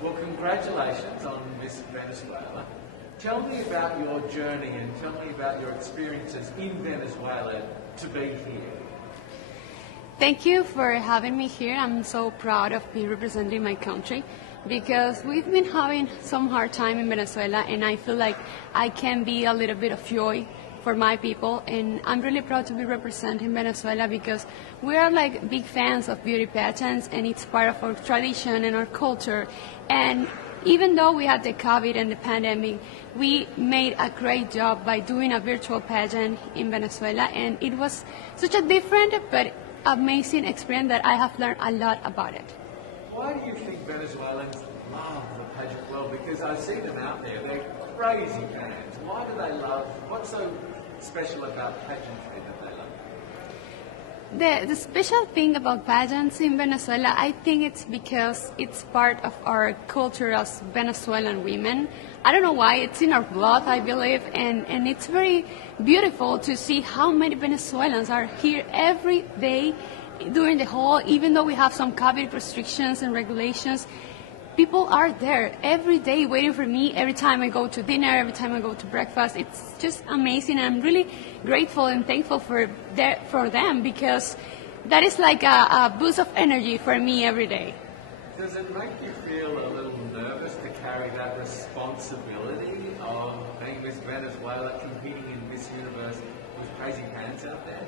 Well, congratulations on Miss Venezuela. Tell me about your journey and tell me about your experiences in Venezuela to be here. Thank you for having me here. I'm so proud of being representing my country because we've been having some hard time in Venezuela, and I feel like I can be a little bit of joy for my people, and I'm really proud to be representing Venezuela because we are like big fans of beauty pageants, and it's part of our tradition and our culture. And even though we had the COVID and the pandemic, we made a great job by doing a virtual pageant in Venezuela, and it was such a different but amazing experience that I have learned a lot about it. Why do you think Venezuelans love the pageant world? Because I see them out there, they're crazy fans. Why do they love, what's so special about pageantry that they love? The special thing about pageants in Venezuela, I think it's because it's part of our culture as Venezuelan women. I don't know why, it's in our blood, I believe, and it's very beautiful to see how many Venezuelans are here every day during the whole, even though we have some COVID restrictions and regulations. People are there every day waiting for me every time I go to dinner, every time I go to breakfast. It's just amazing, and I'm really grateful and thankful for them because that is like a boost of energy for me every day. Does it make you feel a little nervous to carry that responsibility of being Miss Venezuela, competing in Miss Universe with crazy pants out there?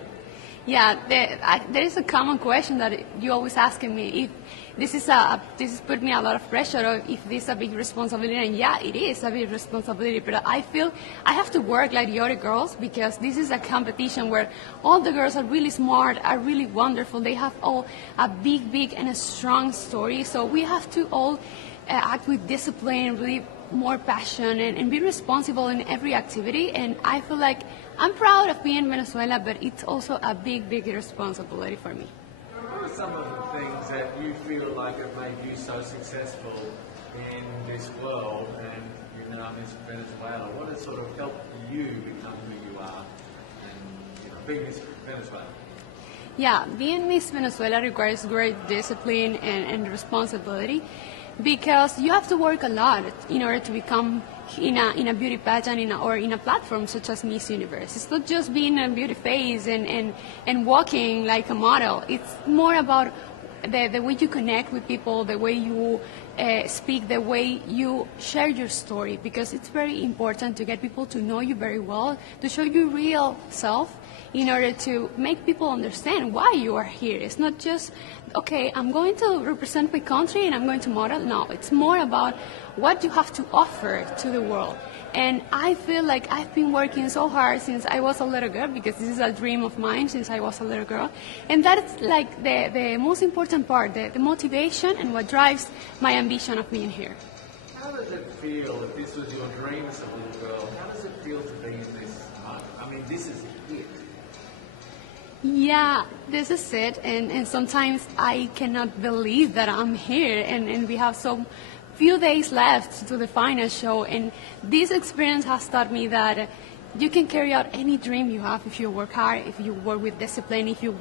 Yeah, there is a common question that you always asking me if this is put me a lot of pressure, or if this is a big responsibility. And yeah, it is a big responsibility, but I feel I have to work like the other girls because this is a competition where all the girls are really smart, are really wonderful. They have all a big and a strong story. So we have to all act with discipline, really more passion, and be responsible in every activity. And I feel like I'm proud of being in Venezuela, but it's also a big responsibility for me. What are some of the things that you feel like have made you so successful in this world and you're now Miss Venezuela? What has sort of helped you become who you are and be Miss Venezuela? Yeah, being Miss Venezuela requires great discipline and responsibility because you have to work a lot in order to become in a beauty pageant or in a platform such as Miss Universe. It's not just being a beauty face and walking like a model. It's more about the way you connect with people, the way you speak, the way you share your story, because it's very important to get people to know you very well, to show your real self in order to make people understand why you are here. It's not just, okay, I'm going to represent my country and I'm going to model. No, it's more about what you have to offer to the world. And I feel like I've been working so hard since I was a little girl, because this is a dream of mine since I was a little girl. And that's like the most important part, the motivation and what drives my ambition of being here. How does it feel, if this was your dream as a little girl, how does it feel to be in this moment? I mean, this is it. Yeah, this is it, and sometimes I cannot believe that I'm here, and we have so few days left to the final show, and this experience has taught me that you can carry out any dream you have if you work hard, if you work with discipline, if you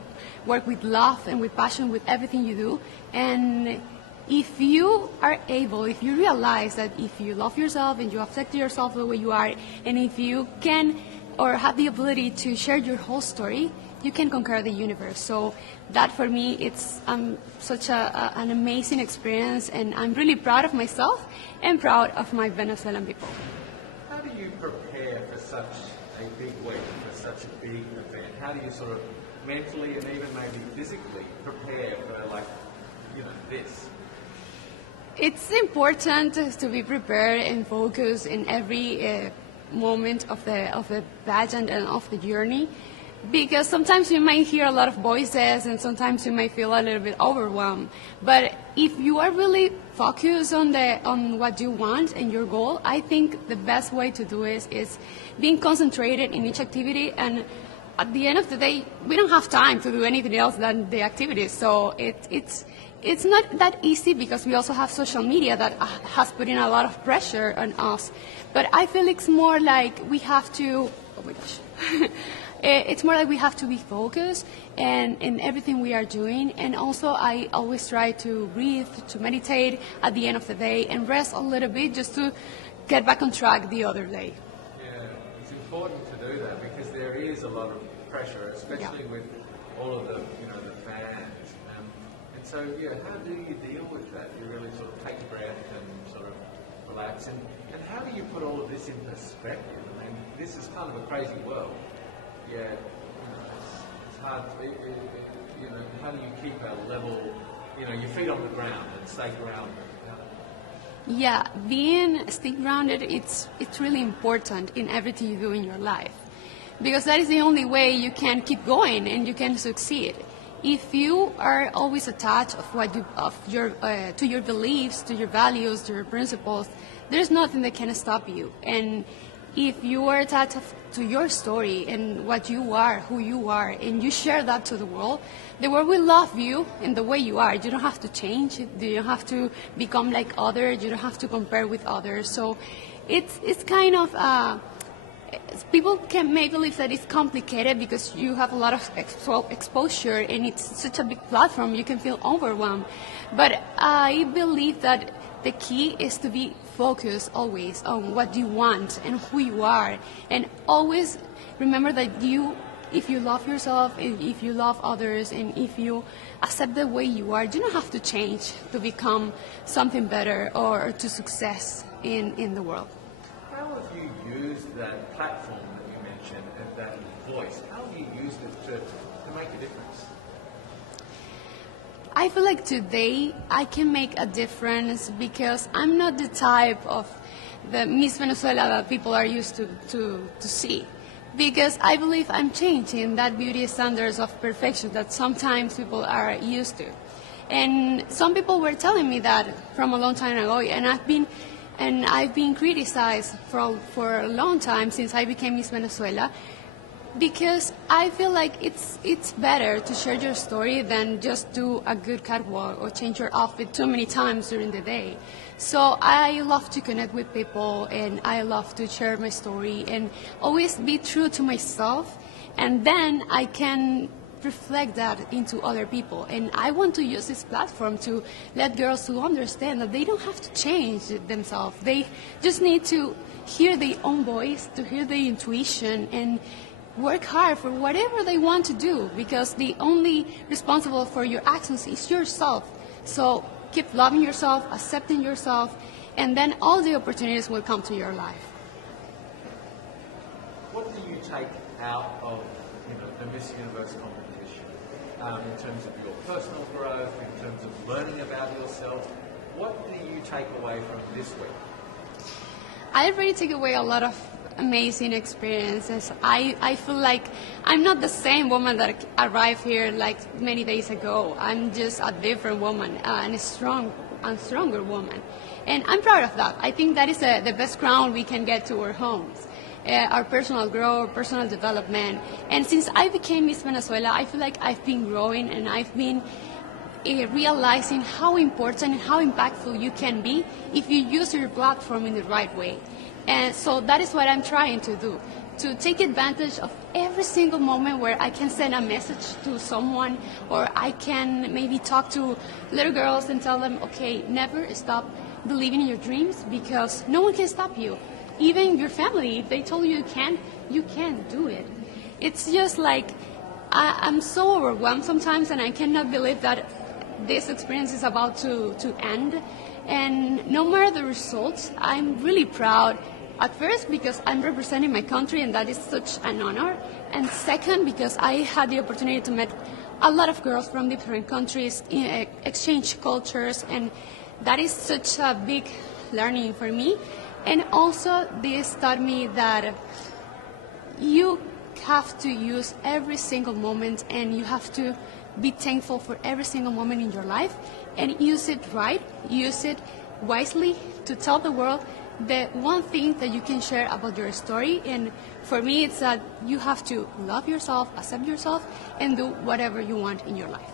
work with love and with passion with everything you do. And if you are able, if you realize that if you love yourself and you accept yourself the way you are, and if you can or have the ability to share your whole story, you can conquer the universe. So that for me, it's such an amazing experience, and I'm really proud of myself and proud of my Venezuelan people. How do you prepare for such a big week, for such a big event? How do you sort of mentally and even maybe physically prepare for this? It's important to be prepared and focused in every moment of the pageant and of the journey. Because sometimes you might hear a lot of voices and sometimes you might feel a little bit overwhelmed. But if you are really focused on what you want and your goal, I think the best way to do it is being concentrated in each activity. And at the end of the day, we don't have time to do anything else than the activities. So it's not that easy because we also have social media that has put in a lot of pressure on us. But I feel it's more like we have to, It's more like we have to be focused and in everything we are doing. And also, I always try to breathe, to meditate at the end of the day, and rest a little bit just to get back on track the other day. Yeah, it's important to do that because there is a lot of pressure, especially with all of the the fans. And so how do you deal with that? You really sort of take a breath and sort of relax. And how do you put all of this in perspective? I mean, this is kind of a crazy world. Yeah, it's hard. How do you keep a level? Your feet on the ground and stay grounded. Yeah, staying grounded, it's really important in everything you do in your life, because that is the only way you can keep going and you can succeed. If you are always attached to your beliefs, to your values, to your principles, there's nothing that can stop you. And if you are attached to your story and what you are, who you are, and you share that to the world will love you in the way you are. You don't have to change. You don't have to become like others. You don't have to compare with others. So it's kind of, people may believe that it's complicated because you have a lot of exposure and it's such a big platform, you can feel overwhelmed. But I believe that the key is to be focused always on what you want and who you are, and always remember that if you love yourself, if you love others, and if you accept the way you are, you don't have to change to become something better or to success in the world. How have you used that platform that you mentioned and that voice? How have you used it to make a difference? I feel like today I can make a difference because I'm not the type of the Miss Venezuela that people are used to see. Because I believe I'm changing that beauty standards of perfection that sometimes people are used to. And some people were telling me that from a long time ago, and I've been criticized for a long time since I became Miss Venezuela, because I feel like it's better to share your story than just do a good catwalk or change your outfit too many times during the day. So I love to connect with people, and I love to share my story and always be true to myself, and then I can reflect that into other people. And I want to use this platform to let girls to understand that they don't have to change themselves. They just need to hear their own voice, to hear their intuition, and work hard for whatever they want to do, because the only responsible for your actions is yourself. So keep loving yourself, accepting yourself, and then all the opportunities will come to your life. What do you take out of the Miss Universe competition in terms of your personal growth, in terms of learning about yourself? What do you take away from this week? I already take away a lot of amazing experiences. I feel like I'm not the same woman that arrived here like many days ago. I'm just a different woman and a stronger woman. And I'm proud of that. I think that is the best crown we can get to our homes. Our personal growth, personal development. And since I became Miss Venezuela, I feel like I've been growing, and I've been realizing how important and how impactful you can be if you use your platform in the right way. And so that is what I'm trying to do, to take advantage of every single moment where I can send a message to someone, or I can maybe talk to little girls and tell them, okay, never stop believing in your dreams, because no one can stop you. Even your family, if they told you you can't do it. It's just like, I'm so overwhelmed sometimes, and I cannot believe that this experience is about to end. And no matter the results, I'm really proud. At first, because I'm representing my country, and that is such an honor. And second, because I had the opportunity to meet a lot of girls from different countries, exchange cultures, and that is such a big learning for me. And also, this taught me that you have to use every single moment, and you have to be thankful for every single moment in your life, and use it right, use it wisely to tell the world the one thing that you can share about your story. And for me, it's that you have to love yourself, accept yourself, and do whatever you want in your life.